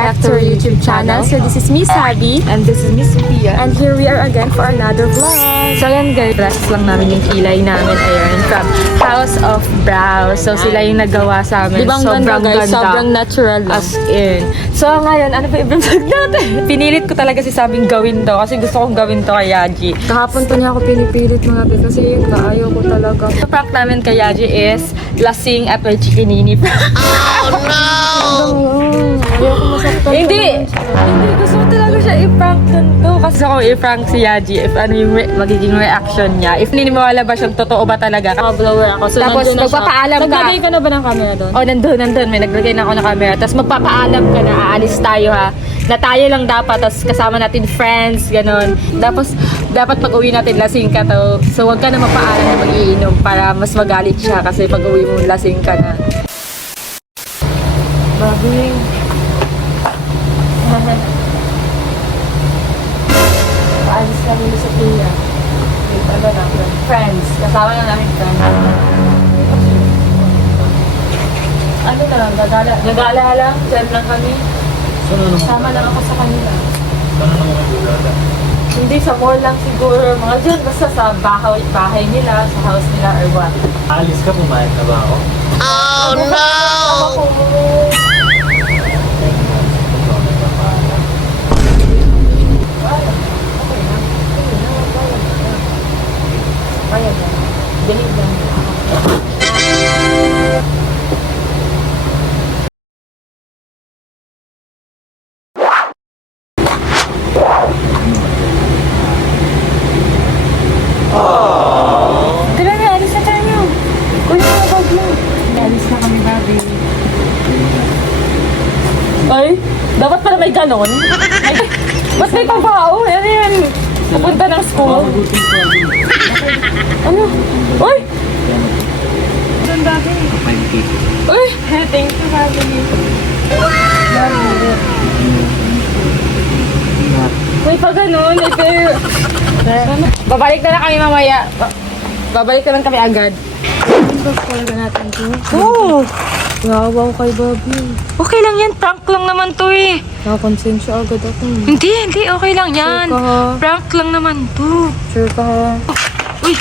back to our YouTube channel. So this is Miss Abby. And this is Miss Sophia. And here we are again for another vlog. So yan guys, process lang namin yung kilay namin. Ayun, from House of Brows. So sila yung nagawa sa amin. Ibang Sobrang ganda guys, ganda. sobrang natural lang. As in. So ngayon, ano ba yung vlog natin? Pinilit ko talaga si Sabing gawin to kasi gusto kong gawin to kay Yaji. Kahapon pa niya ako pinipilit mga be kasi yun nga, ayaw ko talaga. The prank namin kay Yaji is lasing at may chikinini prank. Ayaw ko masaktan. Hindi! Hindi, gusto ko talaga siya i-prank ganito. Kasi ako i-prank si Yaji if ano yung magiging reaction niya. If ninimawala ba siyang totoo ba talaga. Blower ako. So, Tapos nandun na siya. magpapaalam ka. Naglagay ka na ba ng camera doon? Oh, nandun. May naglagay na ako ng camera. Tapos magpapaalam ka na aalis tayo ha. Na tayo lang dapat. Tapos kasama natin friends, ganon. Tapos dapat pag uwi natin lasing ka to. So huwag ka na magpaalam na mag-iinom para mas magalit siya kasi pag uwi mo lasing ka na. Babing. Paalis kami sa Sophia. Friends. Kasama na namin friends. Ano na lang, gagala lang. Diyan lang kami. Sama lang ako sa kanila. Hindi, sa mall lang siguro. Mga dyan, basta sa bahay nila, sa house nila or what. Alis ka, pumayag na ba ako? Oh no! Bayad lang. Dinig lang. Tara na, alis na tayo. Kunin mo bag mo. Alis na kami, baby. Ay, dapat pala may ganon. Ba't may pabao? Ano yan? Pupunta ng school. Ano? Uy! Saan babi? Uy! Thank you, babi. Uy, pag ganun, babalik na lang kami mamaya. Babalik na lang kami agad. Ang talaga natin to. Oo! Yawaw kay Bobby. Okay lang yan, prank lang naman to eh. Nakakonsensya agad ako. Hindi, okay lang yan. Sure ka ha? Prank lang naman to. Sure ka ha? Uy!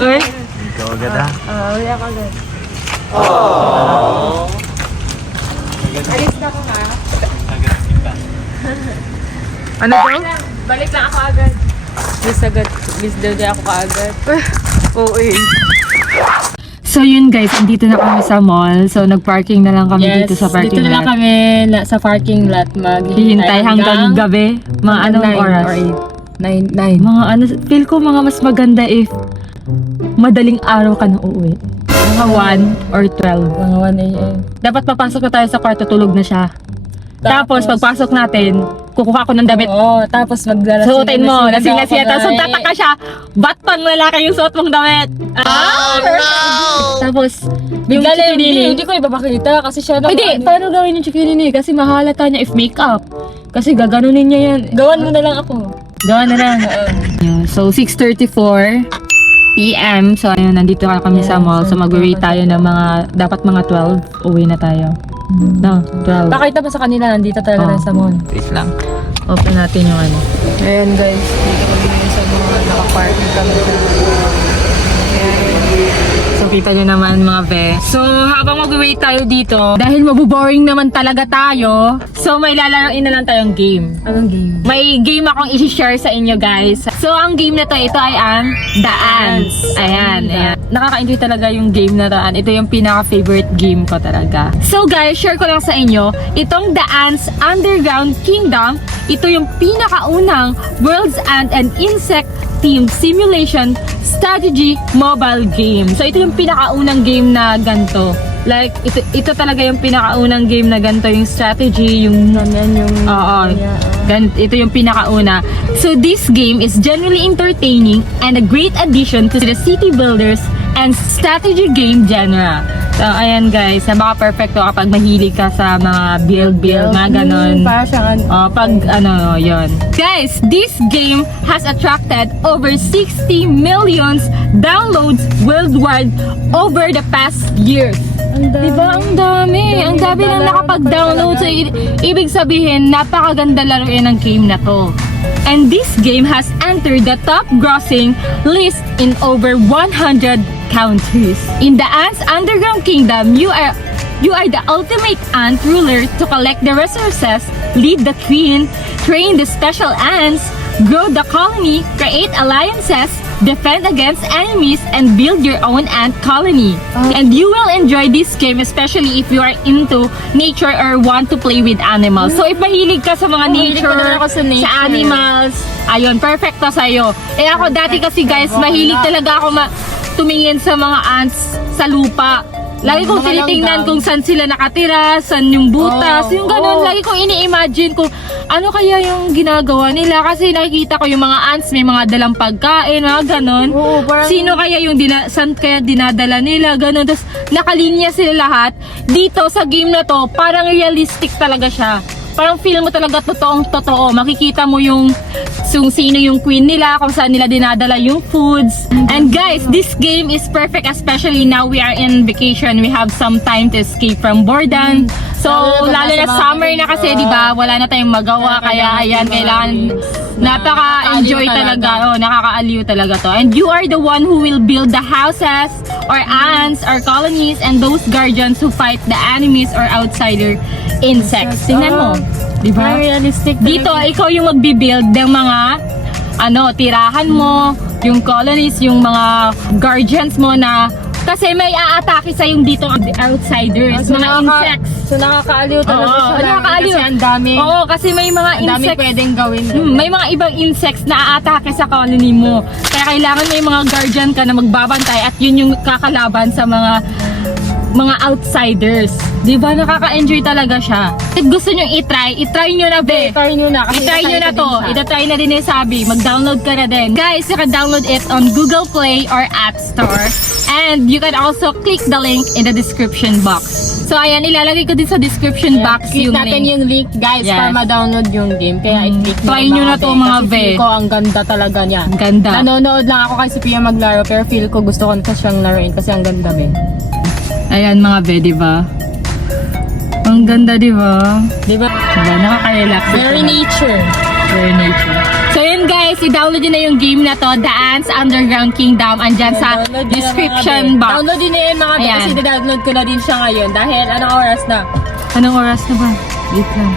Uy! Ikaw agad ha? Wala ka agad. Alis na ko nga. Ano daw? Balik lang ako agad. Miss daw di ako kaagad. Oo eh. So yun guys, andito na kami sa mall. So nagparking na lang kami dito sa parking dito na lang lot. kami sa parking lot Hihintay hanggang gabi. Mga anong 9 oras? or 8. 9. Mga ano, feel ko mga mas maganda if madaling araw ka na uuwi. Mga 1 or 12. Mga 1 a.m. Dapat papasok na tayo sa kwarto, tulog na siya. Tapos pagpasok natin, kukuha ko ng damit. Oo, tapos maglalasing. Suotin mo, lasing na siya. Tapos tataka siya, ba't pang lalaki yung suot mong damit? Tapos, yung chikinini. Hindi ko ibabakita kasi siya na. Hindi, paano gawin yung chikinini? Kasi mahalata niya if makeup. Kasi gaganunin niya yan. Gawan mo na lang ako. Gawa na lang. So, 6:34 PM. So, ayun, nandito kami sa mall. So, mag-wait tayo ng dapat mga 12. Uwi na tayo. No, 12. Pakita ba sa kanila, nandito talaga tayo sa mall. Wait lang. Open natin yung ano. Ayan guys, dito kami sa mga nakaparking kami sa... So, kita nyo naman mga be. So, habang mag-wait tayo dito, dahil mabuboring naman talaga tayo, so may lalaroin na lang tayong game. Anong game? May game akong i-share sa inyo guys. So, ang game na to, ito ay ang Dance. Ayan. Nakaka-enjoy talaga yung game na to. Ito yung pinaka-favorite game ko talaga. So guys, share ko lang sa inyo, itong Dance Underground Kingdom, ito yung pinakaunang World's Ant and Insect Team Simulation Strategy Mobile Game. So ito yung pinakaunang game na ganito. Like, ito talaga yung pinakaunang game na ganito, yung strategy, yung... Oo. Ito yung pinakauna. So this game is genuinely entertaining and a great addition to the city builders and strategy game genre. So ayan guys, napaka-perfecto kapag mahilig ka sa mga build, mga ganon. Para siyang Pag ano, yon. Guys, this game has attracted over 60 million downloads worldwide over the past years. Diba? Ang dami. Ang dami nang nakapag-download. So, ibig sabihin, napakaganda laruin ng game na to. And this game has entered the top grossing list in over 100 countries. In the Ants Underground Kingdom, you are the ultimate ant ruler to collect the resources, lead the queen, train the special ants, grow the colony, create alliances, defend against enemies, and build your own ant colony. And you will enjoy this game especially if you are into nature or want to play with animals. So if mahilig ka sa mga nature, sa animals, ayun, perfect to sa'yo. Eh ako dati kasi guys, mahilig talaga ako tumingin sa mga ants sa lupa. Lagi kong tinitingnan kung saan sila nakatira, saan yung butas, yung ganun. Lagi kong ini-imagine kung ano kaya yung ginagawa nila. Kasi nakikita ko yung mga ants, may mga dalang pagkain, mga ganun. Sino kaya yung, saan kaya dinadala nila, ganun. Tapos nakalinya sila lahat. Dito sa game na to, parang realistic talaga siya. Parang feel mo talaga totoong-totoo. Makikita mo yung sino yung queen nila, kung saan nila dinadala yung foods. And guys, this game is perfect, especially now we are in vacation. We have some time to escape from boredom. So, lalo na summer na kasi, di ba? Wala na tayong magawa. Kaya, ayan, kailangan napaka-enjoy talaga. Nakaka-aliw talaga to. And you are the one who will build the houses, or ants, or colonies, and those guardians who fight the enemies or outsider insects. Tingnan mo. Diba? Realistic. Dito, ikaw yung magbibuild ng mga tirahan mo, yung colonies, yung mga guardians mo na kasi may aatake sa yung dito outsiders, mga insects. So nakakaaliw talaga siya. Nakakaaliw. Kasi ang dami. Oo, kasi may mga insects. Ang dami pwedeng gawin. May mga ibang insects na aatake sa colony mo. Kaya kailangan may mga guardian ka na magbabantay at yun yung kakalaban sa mga outsiders. Di ba? Nakaka-enjoy talaga siya. If gusto nyo i-try nyo na be. I-try nyo na. I-try nyo na to. I-try na din ni Sabi. Mag-download ka na din. Guys, you can download it on Google Play or App Store. And you can also click the link in the description box. So ayan, ilalagay ko din sa description box Click yung natin link. yung link guys Yes. para ma-download yung game. Kaya i-click Try nyo na to mga Kasi be. feel ko ang ganda talaga niya. Ang ganda. Nanonood lang ako kay Sophia maglaro pero feel ko gusto ko na siyang laruin kasi ang ganda be. Ayan mga be, di ba? Ang ganda, di ba? Diba? Diba? Nakaka-relax. Very nature. Very nature. So yun guys, i-download nyo na yung game na to, The Ants Underground Kingdom. Andyan sa Download nyo na, description mga be. box. Download din na yun mga be Ayan. kasi download ko na din siya ngayon dahil anong oras na? Anong oras na ba? Wait lang.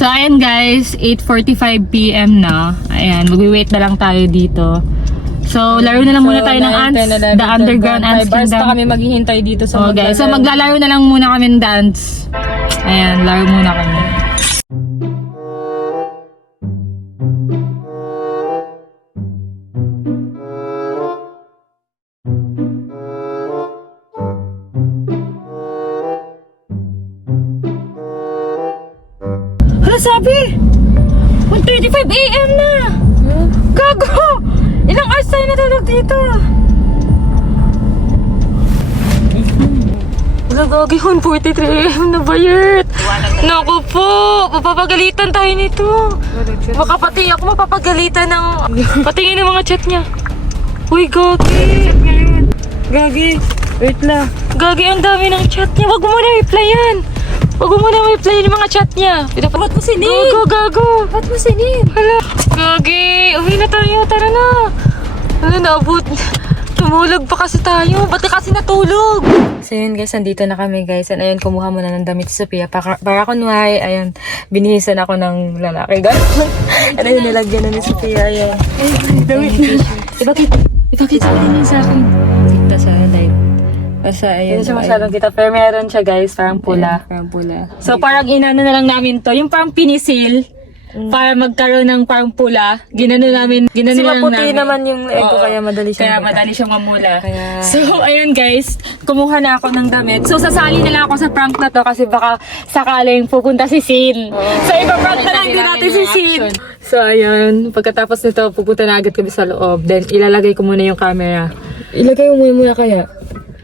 So ayan guys, 8:45 PM na. Ayan, magwi-wait na lang tayo dito. So, laro na lang muna tayo ng Ants, The Underground Ants 5 hours pa Kingdom. kami maghihintay dito sa Okay, so maglalaro na lang muna kami ng dance. Ayan, laro muna kami. Hala, sabi! 1:35 AM na! Gago! Ilang hours tayo natulog dito? Wala, gagi, 1:43 AM na ba yun? Naku po! Mapapagalitan tayo nito. Baka pati ako mapapagalitan ng... Patingin ng mga chat niya. Uy, gagi! Gagi! Wait lang. Gagi, ang dami ng chat niya. Wag mo muna reply yan. Wag mo muna reply yung mga chat niya. Ba't mo sinid? Gago! Ba't mo sinid? Hala. Gagi! Uwi na tayo. Tara na. Hala, naabot. Tumulog pa kasi tayo. Ba't ka kasi natulog? So yun guys, nandito na kami guys. And ayun, kumuha muna ng damit si Sophia. Para kunwari, ayun, binihisan ako ng lalaki. Gano'n. Ano yun, nilagyan na ni Sophia. Ayun. Damit na. Ipakita ko din yun sa akin. Kita sa live. Basta ayun. Hindi siya masyadong kita. Pero meron siya guys, parang pula. Parang pula. So parang inano na lang namin to. Yung parang pinisil. Para magkaroon ng parang pula. Ginano namin. Ginano lang namin. naman yung leg ko kaya madali Kaya madali siyang mamula. Kaya- So, ayun guys, kumuha na ako ng damit. So, sasali na lang ako sa prank na to kasi baka sakaling pupunta si Sin. So, ipaprank na lang din natin si Sin. So, ayun. Pagkatapos nito, pupunta na agad kami sa loob. Then, ilalagay ko muna yung camera. Ilagay mo muna kaya.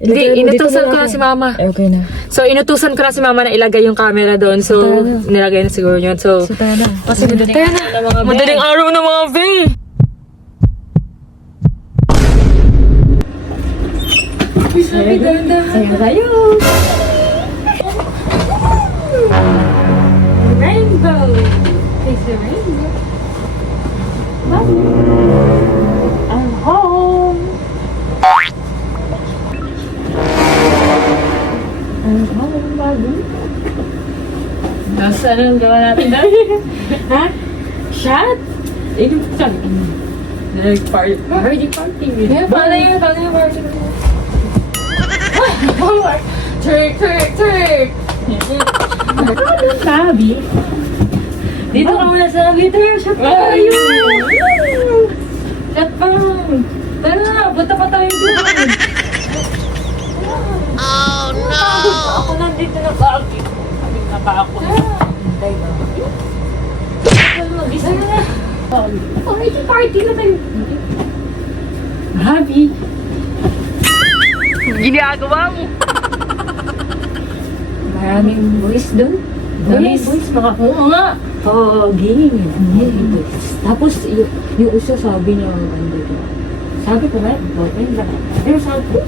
Hindi, inutusan ko na si Mama. Okay na. So, inutusan ko na si Mama na ilagay yung camera doon. So, nilagay na siguro yun. So, Tayo na. Kasi madaling na mga madaling araw na mga be! Sayang tayo. Rainbow. It's a rainbow. I'm home. I'm home, baby. Nasa anong gawa natin daw? Ha? Shot? Ito shot. Nag-party. Party. Yeah, paano yung party? Trick! Ano sabi? Dito ka muna sa guitar. Shot pa tayo! Shot pa! Tara na, punta pa tayo doon. Oh no! Ako nandito na kagi. Sabi na pa ako. Hintay na. Isa na. Party na tayo. Happy. Ginagawa mo. Maraming boys doon. Boys, mga oo nga. Game. Tapos yung uso sabi niya, sabi ko nga, boyfriend ba? Pero sabi ko,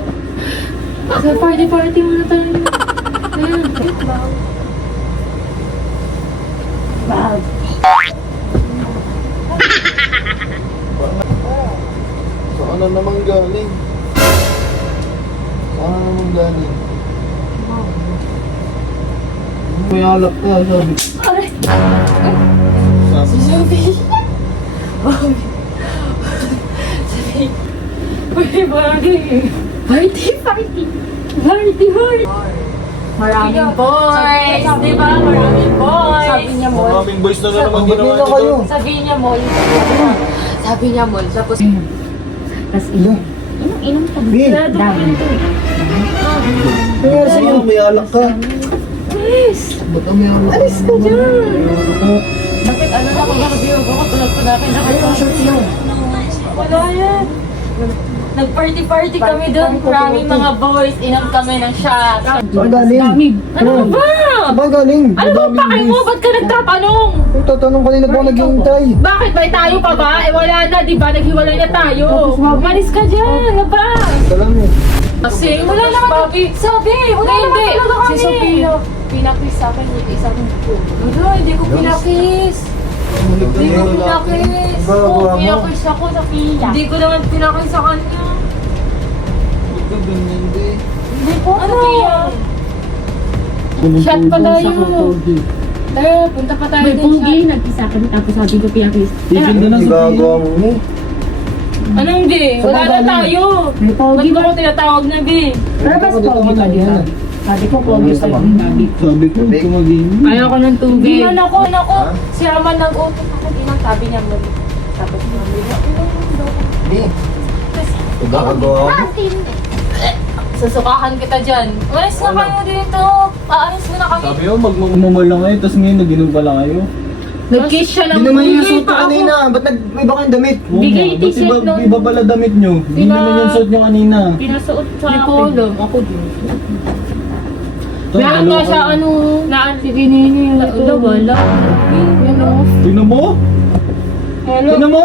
sa party muna tayo. Ayan, wow. Saan na naman galing? May alak ka, sabi. Party. Maraming boys, di ba? Maraming boys. Sabi niya mo. Maraming boys na naman ginawa Dito kayo. nito. Sabi niya mo. Sabi niya mo. Tapos, Tapos inom. Inom ka. Bin. Dami. Kaya sa'yo, may alak ka. please. Ba't may alak? Alis ka dyan. Bakit ano na kung nakabiyo ko? Tulad ko natin na kayo. Wala yan. Nag-party kami doon. Maraming mga boys. Inom kami ng shot. Saan galing? Ano ba? Saan galing? Ano ba pakay mo? Ba't ka nagtatanong? Tatanong kanina po naghihintay. Bakit ba tayo pa ba? Eh wala na, di ba? Naghiwalay na tayo. Umalis ka dyan. Ano ba? Alam mo. Kasi wala naman. Sabi, wala naman talaga kami. Si Sophia, pinakis sa akin yung isang po. Wala, hindi ko pinakis. Hindi ko pinakis. Gagawa mo. Pinakis ako sa Sophia. Hindi ko naman pinakis sa kanya. Ito ganyan din. Hindi po, Ano? Sophia. Shot pa tayo. Tara, punta pa tayo May din pogi, shot. nag-isa ka tapos sabi ko piyakis. Gagawa mo. Ano hindi? Wala na tayo. May Ba't pogi mo ba? ko tinatawag na, Bi? Pero mas pogi ka din. Sabi ko pogi pa din sabi ko. Sabi ko, tumagin. Ayaw ko ng Hindi tubig. man ako. Si Raman nag-utot ako. Sabi niya mo. Tapos Gagawa mo. susukahan kita dyan. Umalis na kayo dito. Aalis mo na kami. Sabi mo, magmumumal lang kayo, tapos ngayon naginom pa lang kayo. Nag-kiss siya Hindi naman yung suot ko kanina. Ba't may iba kang damit? Oo Bigay nga, ba't t-shirt nun. iba pala damit nyo? Hindi naman yung suot nyo kanina. Pinasuot sa Hindi ko akin. alam. Ako din. Ito, Meron dalawa nga siya kayo. ano. Sige nini. Wala. Wala. Ano? Tingnan mo? Hello? Tingnan mo?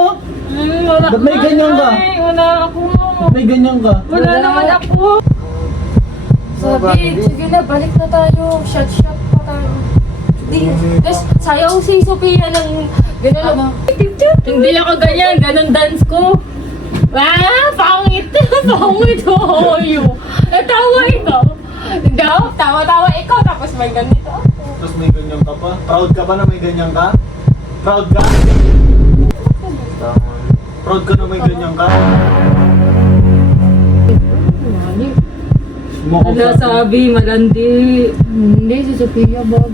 Wala. Ba't may ganyan ka? Ay, wala ako. Ba't may ganyan ka? Wala naman ako. Sabi, sige na, balik na tayo. Shot pa tayo. Tapos, sayaw si Sophia ng gano'n. Hindi ako ganyan, ganun dance ko. Ah, pangit. Pangit hoyo. Natawa ikaw. Daw, tawa-tawa ikaw, tapos may ganito. Tapos may ganyan ka pa? Proud ka ba na may ganyan ka? Proud ka? Proud ka na may ganyan ka? Wala sabi, malandi. Hindi, si Sophia Bob.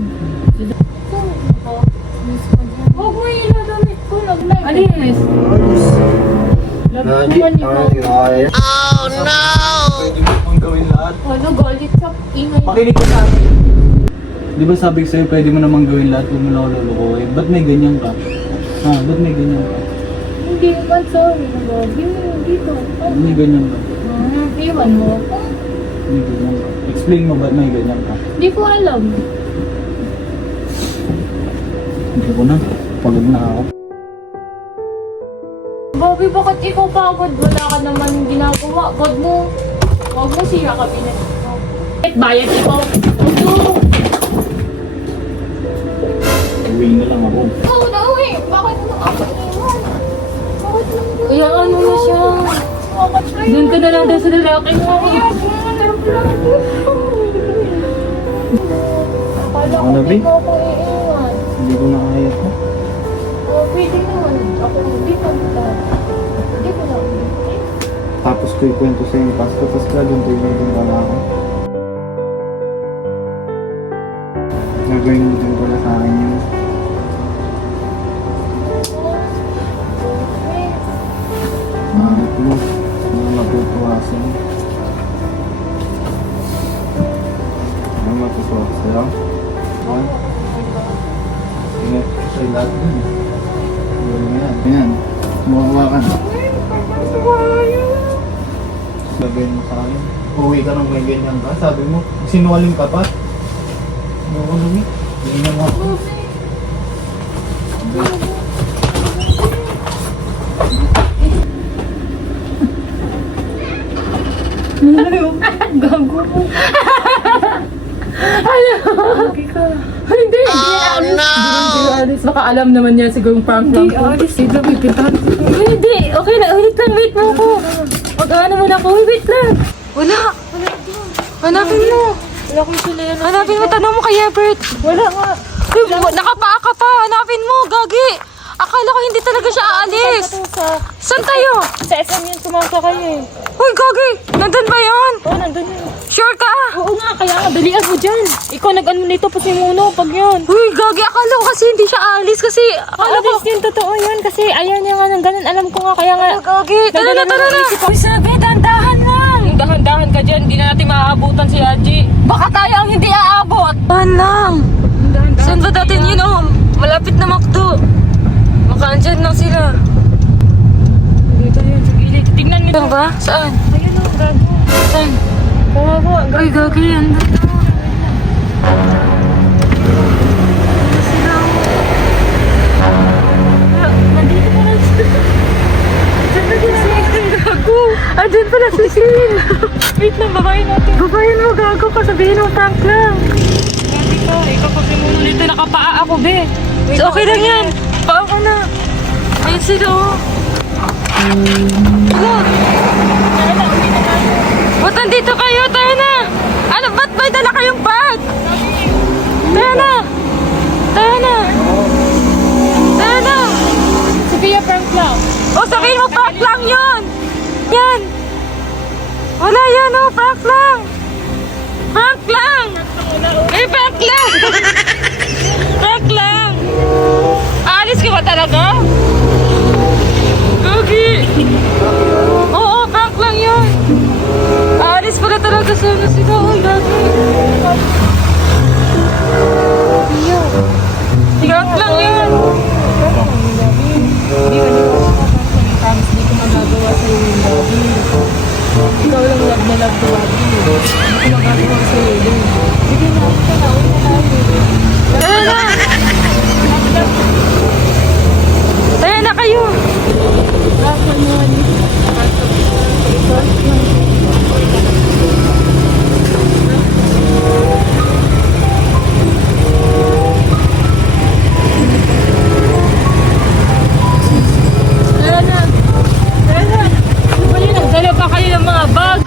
Huwag mo iladamit ko, nag-live. Alis. Lagi. Ay. Pwede mo pang gawin lahat. Ano, galit ka, ingay. Makinig ka sa akin. Di ba sabi ko sa'yo, pwede mo namang gawin lahat kung mo na ako lulukuhin? Ba't may ganyan ka? Ha? Ba't may ganyan ka? Hindi man, sorry. Dito. Ba't may ganyan ka? Iwan mo. May ganyan ka? Explain mo ba't may ganyan ka? Hindi ko alam. Hindi ko na. Pagod na ako. Bobby, bakit ikaw pagod? Wala ka naman ginagawa. Huwag mo siya kabinet. Bayad ikaw. Ito. uuwi na lang ako. Oo na, uwi. Bakit mo ako iwan? Bakit mo? Kaya ano na siya? Doon ka na lang daw sa lalaki mo. Akala ko Ano, hindi Bi? mo ako iiwan. Hindi ko na kaya to. Oh, pwede naman. Ako hindi pa kita. Hindi ko na ulit. Tapos ko ikwento sa inyo, Pastor, tapos gagawin din pala ako. Gagawin mo din pala sa akin yun. Bakit mo? Ano matutuwasan? Ano matutuwasan sa'yo? Ha? Sige, sa'yo lahat yun. Gawin mo yan. Yan. Mukawa ka na. Gagawin mo sa akin. Uwi ka nang may ganyan ka. Sabi mo, sinungaling ka pa. Ano ko nung ganyan mo ako. Gago ko. Hindi. Oh no! Baka alam naman niya siguro yung prank lang ko. Hindi. Okay na. Wait lang. Wait mo ko. Mag-ano muna ako. Wait lang. Wala. Hanapin mo. Wala akong sila. Hanapin mo. Tanong mo kay Ebert. Wala nga. Nakapaa ka pa. Hanapin mo. Gagi. Akala ko hindi talaga siya aalis. Saan tayo? Sa SM yun, tumawag kayo eh. Uy, Gagi. Nandun ba yun? Oo, nandun yun. Sure ka? Oo nga, kaya nga, dalian mo dyan. Ikaw nag-ano nito, pasimuno, pag yun. Uy, Gagi. Akala ko kasi hindi siya aalis kasi akala ko. Alis yun, totoo yun. Kasi ayaw niya nga ng ganun. Alam ko nga, kaya nga. Gagi. Tara na, tara na. Uy, sabi, dahan-dahan lang. Dahan-dahan ka dyan, hindi na natin maaabutan si Haji. Baka tayo ang hindi aabot. Dahan lang. Saan ba natin yun, oh? Malapit na McDo. Baka andyan lang sila. Dito yun, sa gilid. Tingnan mo. Saan ba? Saan? Ayun o, gago. Saan? Kawawa, Uy, Gagi, andun na. nandito pa lang. Saan na din si gago? Andyan pala si Sin. Wait lang, babayin natin. Babayin mo, Gago ka. Sabihin mo, prank lang. Dito, ikaw pasimuno dito. Nakapaa ako, be. Wait So, okay lang yan. Paa ka na. Ayun sila, oh. Hala. Ba't nandito kayo? Tayo na. Ano, ba't may dala kayong bag? Tayo na. Tayo na. Tayo na. Si Pia prank lang. O, sabihin mo, prank lang yun. Yan. Wala yan, oh. Prank lang. Prank lang. Eh, prank lang. Prank lang. Aalis ka ba talaga? Gagi. Oo, prank lang yun. Aalis pala talaga sana sila. Oh, Gagi. Prank lang yun. Hindi ko promise, hindi ko magagawa sa'yo yung Haji. Ikaw lang love na love ko, Haji. Hindi ko magagawa sa'yo yun. Sige na, uwi na tayo. Tara na. Tara na kayo. Tara na. Tara na. Ano ba yun? Nagdala pa kayo ng mga bag.